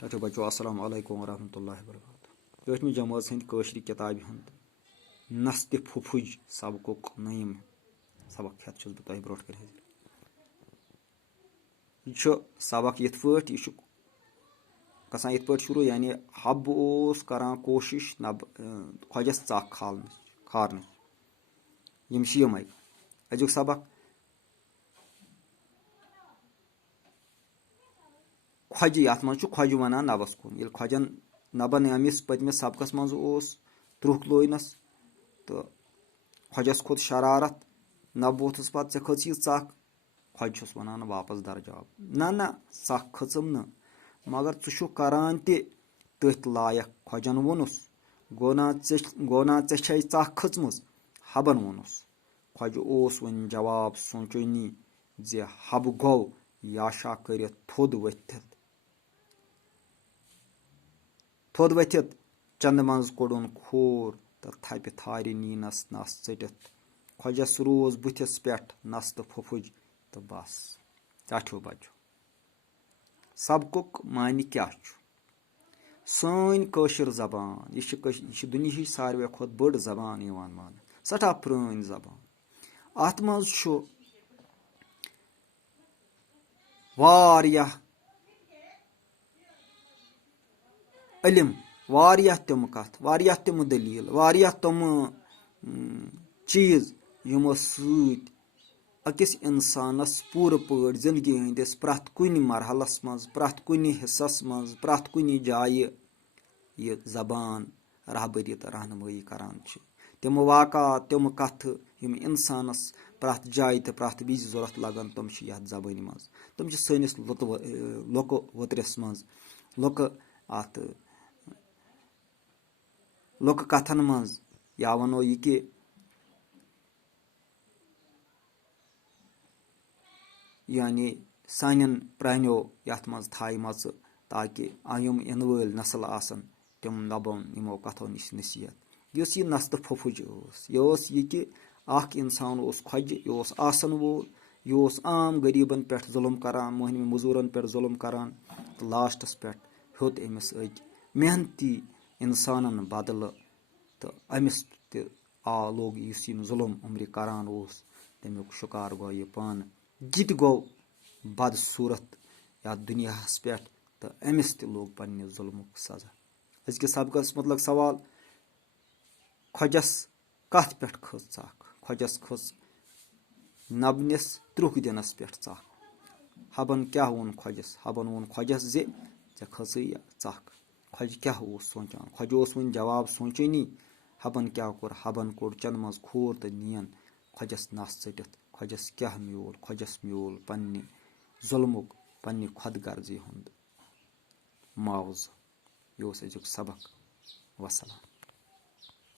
टठो बच्चों अस्सलाम वालेकुम वरहमतुल्लाहि वबरकातुहू। 8वीं जमात हंद कशर किताब हंद नस्त फुफुज सबक नयम सबक हेत छुस बह ब्रोट कर हाजिर। यह सबक ये गसान ये शुरू यानी हब करान कोशिश नब खोजस चाक खारन यम अजुक सबक खोज ये खोज वन नबस कुन ये खोजन नबन अमिस पतमिस सबकस मज त्रुह लोनस तो खोजस खोत शरारत नब वोथस पे ऐ खच चाक खोज छुस वन वापस दरजाब ना ना चाक खचम न मगर चु करान तथ लायक खोजन वोनुस गो ना ऐ चाक खचम हबन वोनुस खोज वन जवाब सोचनी जे हब गो याशा कर थोद वथित चंद मज कोड़न खोर तो थप थार नीनस नस चटित खोजस रोज बुथिस पे नस तो फुफुज तो बस। टठो बचो सबकुक मानी क्या सन कशर जबान यह दुनिया सारे खुद बड़ जबान मान सठा पुरान जबान अत मज इल्म वारियाह तिम कथ वारियाह तिम दलील वारियाह तम चीज यमो सत अकिस इंसानस पूर पड़ जिंदगी हंदिस प्रथ कुन मरहलस मज प्रथ कुन हिस्सस मज प्रथ कुन जाय यह जबान रहबरी तो रहनुमाई करान तिम वाक़ात तिम कथ यम इंसानस प्रथ जाय तो प्रथ विज जरूरत लगन तम यथ जबान मज तम सनिस लुक वतरस मज लुक अत लुक कथन मज या वनो यह कि यानी सान प्रानो यथ मज थाय मच ताकि यम इन वल नस्ल आसन तिम नबन यमो कथों नश नसीहत यह नस्त फुफुज यह कि अख इंसान खोज यह आसन वोल यह आम गरीबन पे जुल्म करान मोहन मजूरन पे जुल्म करान तो लास्टस पे होत अमिस अक मेहनती इंसानन बदल तो अमिस लोग इस जुल्म उम्र करान तमुक शिकार गो यह पान यह गो बदसूरत या दुनिया पे तो अमिस लोग पन्ने जुल्मुक सजा। अजकस सबकस मतलब सवाल खोजस कथ पे खच चाक खोजस खच नबनिस त्रुह दिनस पे चाक हबन क्या वोन खोजस हबन वोन खोजस जे खच चाक खोज क्या सोचान खोज वन जवाब सोचनी हबन क्या कोर हबन कोड़ चंद मज खोर तो नीन खोजस नस चटित खोजस क्या म्यूल पन्ने जुल्मुक पन्ने खुद गर्जी हुंद मुआवज यह अजुक सबक वसलाम।